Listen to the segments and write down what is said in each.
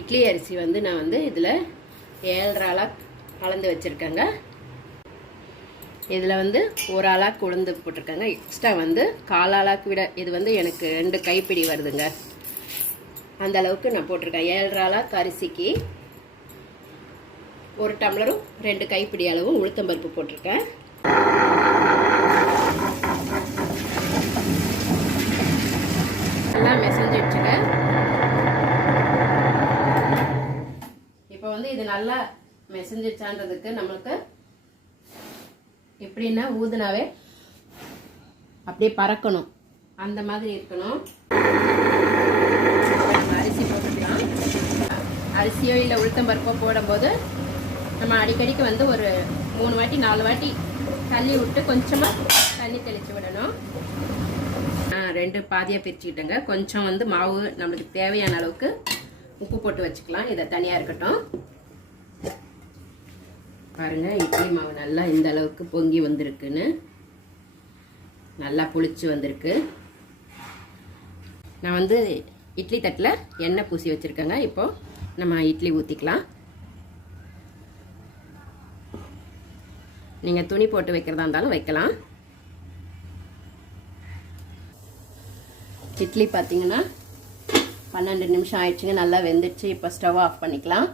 இட்லி அரிசி வந்து நான் வந்து இதில் ஏழரை அலாக் கலந்து வச்சுருக்கேங்க. இதில் வந்து ஒரு அலாக் உளுந்து போட்டிருக்கேங்க. எக்ஸ்ட்ரா வந்து கால் அலாக்கு விட இது வந்து எனக்கு ரெண்டு கைப்பிடி வருதுங்க. அந்த அளவுக்கு நான் போட்டிருக்கேன். ஏழரை அலாக் அரிசிக்கு ஒரு டம்ளரும் ரெண்டு கைப்பிடி அளவும் உளுத்தம்பருப்பு போட்டிருக்கேன். நல்லா மெசஞ்சிடுச்சுங்க இப்போ வந்து இது நல்லா மெசஞ்சிடுச்சான்றதுக்கு நம்மளுக்கு எப்படின்னா ஊதுனாவே அப்படியே பறக்கணும். அந்த மாதிரி இருக்கணும். அரிசி போட்டுக்கலாம். அரிசியோ இல்லை உளுத்தம்பருப்போ போடும்போது நம்ம அடிக்கடிக்கு வந்து ஒரு மூணு வாட்டி நாலு வாட்டி தண்ணி விட்டு கொஞ்சமாக தண்ணி தெளித்து விடணும். ரெண்டு பாதியாக பிரிச்சுக்கிட்டேங்க. கொஞ்சம் வந்து மாவு நம்மளுக்கு தேவையான அளவுக்கு உப்பு போட்டு வச்சுக்கலாம். இதை தனியாக இருக்கட்டும். பாருங்கள் இட்லி மாவு நல்லா இந்த அளவுக்கு பொங்கி வந்திருக்குன்னு. நல்லா புளிச்சு வந்திருக்கு. நான் வந்து இட்லி தட்டில் எண்ணெய் பூசி வச்சுருக்கேங்க. இப்போது நம்ம இட்லி ஊற்றிக்கலாம் நீங்கள் துணி போட்டு வைக்கிறதா இருந்தாலும் வைக்கலாம். இட்லி பார்த்தீங்கன்னா பன்னெண்டு நிமிஷம் ஆயிடுச்சுங்க நல்லா வெந்துடுச்சு. இப்போ ஸ்டவ் ஆஃப் பண்ணிக்கலாம்.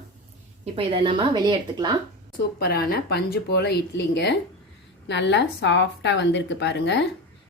இப்போ இதை நம்ம வெளியே எடுத்துக்கலாம். சூப்பரான பஞ்சு போல் இட்லிங்க. நல்லா சாஃப்டாக வந்திருக்கு பாருங்கள்